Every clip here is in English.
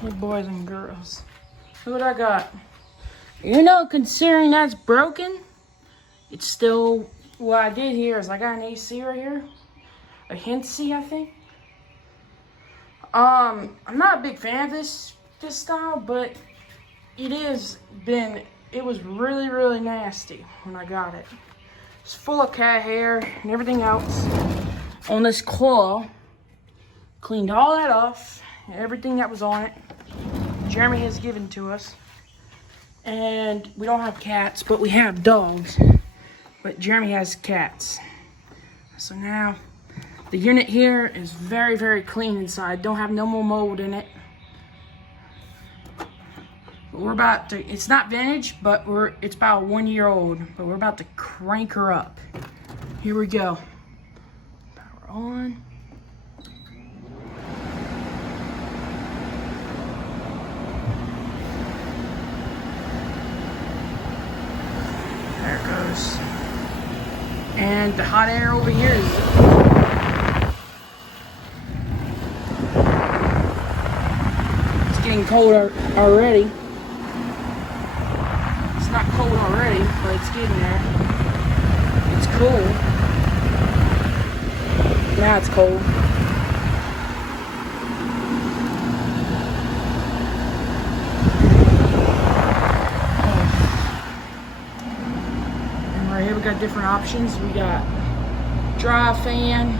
Hey, boys and girls. Look what I got. You know, considering that's broken, it's still, what I did here is I got an AC right here. A Hisense, I think. I'm not a big fan of this style, but it was really nasty when I got it. It's full of cat hair and everything else. On this claw, cleaned all that off, everything that was on it. Jeremy has given to us. And we don't have cats, but we have dogs. But Jeremy has cats. So now, the unit here is very clean inside. Don't have no more mold in it. But we're about to, it's not vintage, but it's about 1 year old. But we're about to crank her up. Here we go. Power on. There it goes. And the hot air over here is getting cold already. It's not cold already, but it's getting there. It's cool. Now it's cold. And right here we got different options. We got dry fan.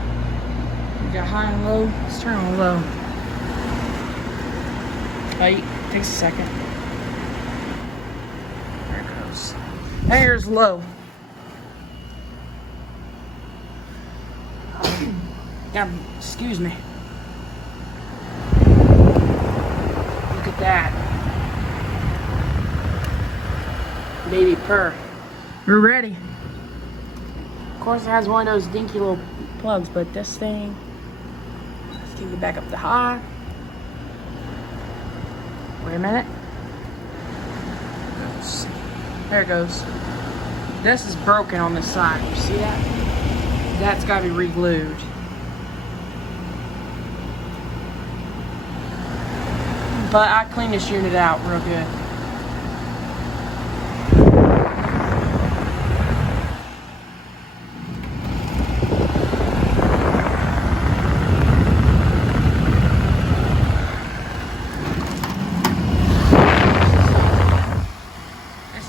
We got high and low. Let's turn on low. Wait, takes a second. There it goes. There's low. Excuse me. Look at that. Baby purr. We're ready. Of course, it has one of those dinky little plugs, but this thing, let's keep it back up to high. Wait a minute. There it goes. This is broken on this side. You see that? That's got to be re-glued. But I cleaned this unit out real good.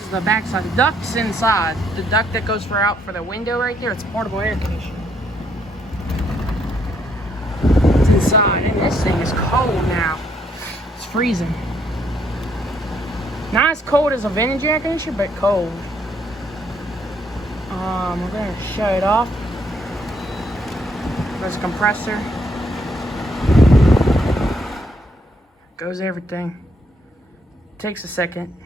The back side. The duct's inside. The duct that goes out for the window right there, it's portable air conditioning. It's inside, and this thing is cold now. It's freezing. Not as cold as a vintage air conditioner, but cold. We're gonna shut it off. There's a compressor. Goes everything. Takes a second.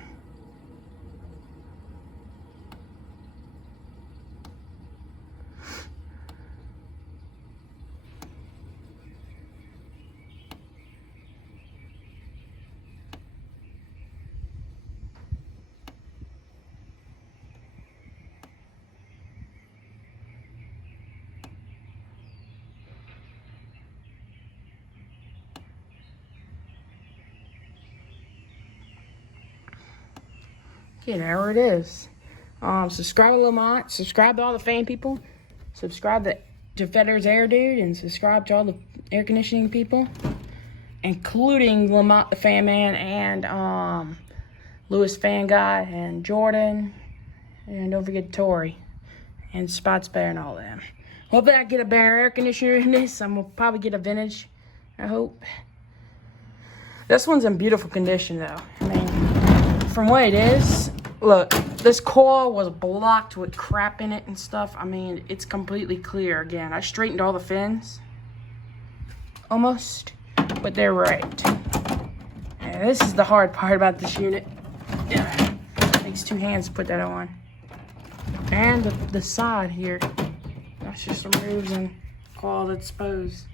Okay, there it is. Subscribe to Lamont. Subscribe to all the fan people. Subscribe to Fedder's Air Dude. And subscribe to all the air conditioning people. Including Lamont the Fan Man and Lewis Fan Guy and Jordan. And don't forget Tori. And Spots Bear and all of them. Hopefully I get a better air conditioner in this. I'm going to probably get a vintage. I hope. This one's in beautiful condition though. I mean, from what it is, look, this coil was blocked with crap in it and stuff. I mean, it's completely clear again. I straightened all the fins, almost, but they're right. And this is the hard part about this unit. Yeah, it takes 2 hands to put that on. And the side here, that's just removes and coil that's exposed.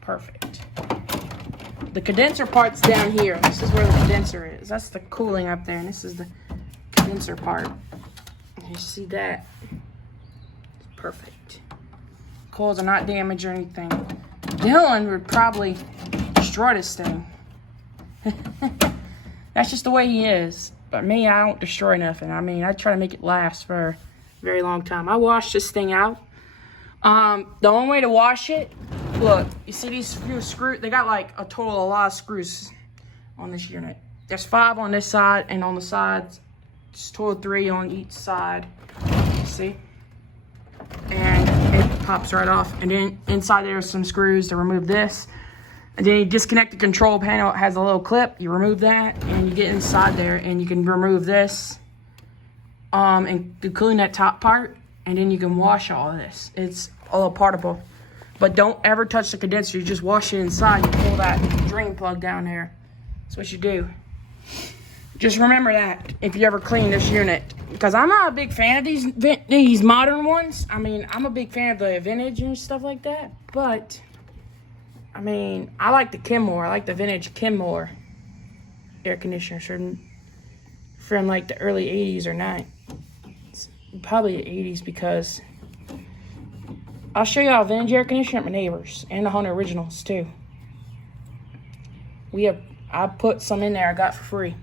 Perfect. The condenser part's down here. This is where the condenser is. That's the cooling up there, and this is the condenser part. You see that? It's perfect. Coils are not damaged or anything. Dylan would probably destroy this thing. That's just the way he is. But me, I don't destroy nothing. I mean, I try to make it last for a very long time. I wash this thing out. The only way to wash it, look, you see these few screws? They got like a total of a lot of screws on this unit. There's 5 on this side, and on the sides, it's total 3 on each side. See? And it pops right off. And then inside there's some screws to remove this. And then you disconnect the control panel. It has a little clip. You remove that, and you get inside there, and you can remove this, and including that top part, and then you can wash all of this. It's all partable. But don't ever touch the condenser. You just wash it inside. You pull that drain plug down there. That's what you do. Just remember that if you ever clean this unit. Because I'm not a big fan of these modern ones. I mean, I'm a big fan of the vintage and stuff like that. But I mean, I like the Kenmore. I like the vintage Kenmore air conditioner from like the early 80s or 90s. Probably the 80s, because I'll show you how vintage air conditioner at my neighbors and the Hunter Originals too. I put some in there I got for free.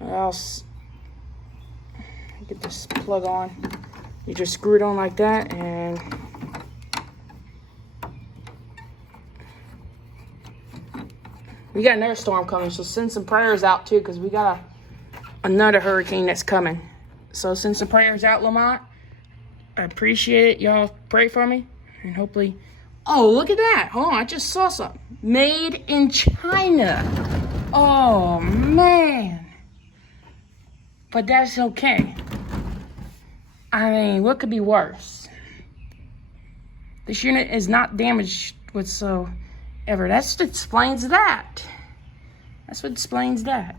I'll get this plug on. You just screw it on like that, and we got another storm coming, so send some prayers out too, because we got another hurricane that's coming. So send some prayers out, Lamont. I appreciate it. Y'all pray for me, and hopefully. Oh, look at that. Hold on, I just saw something. Made in China. Oh, man. But that's okay. I mean, what could be worse? This unit is not damaged whatsoever. That's what explains that. That's what explains that.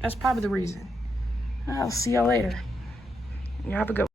That's probably the reason. I'll see y'all later. You have a good one.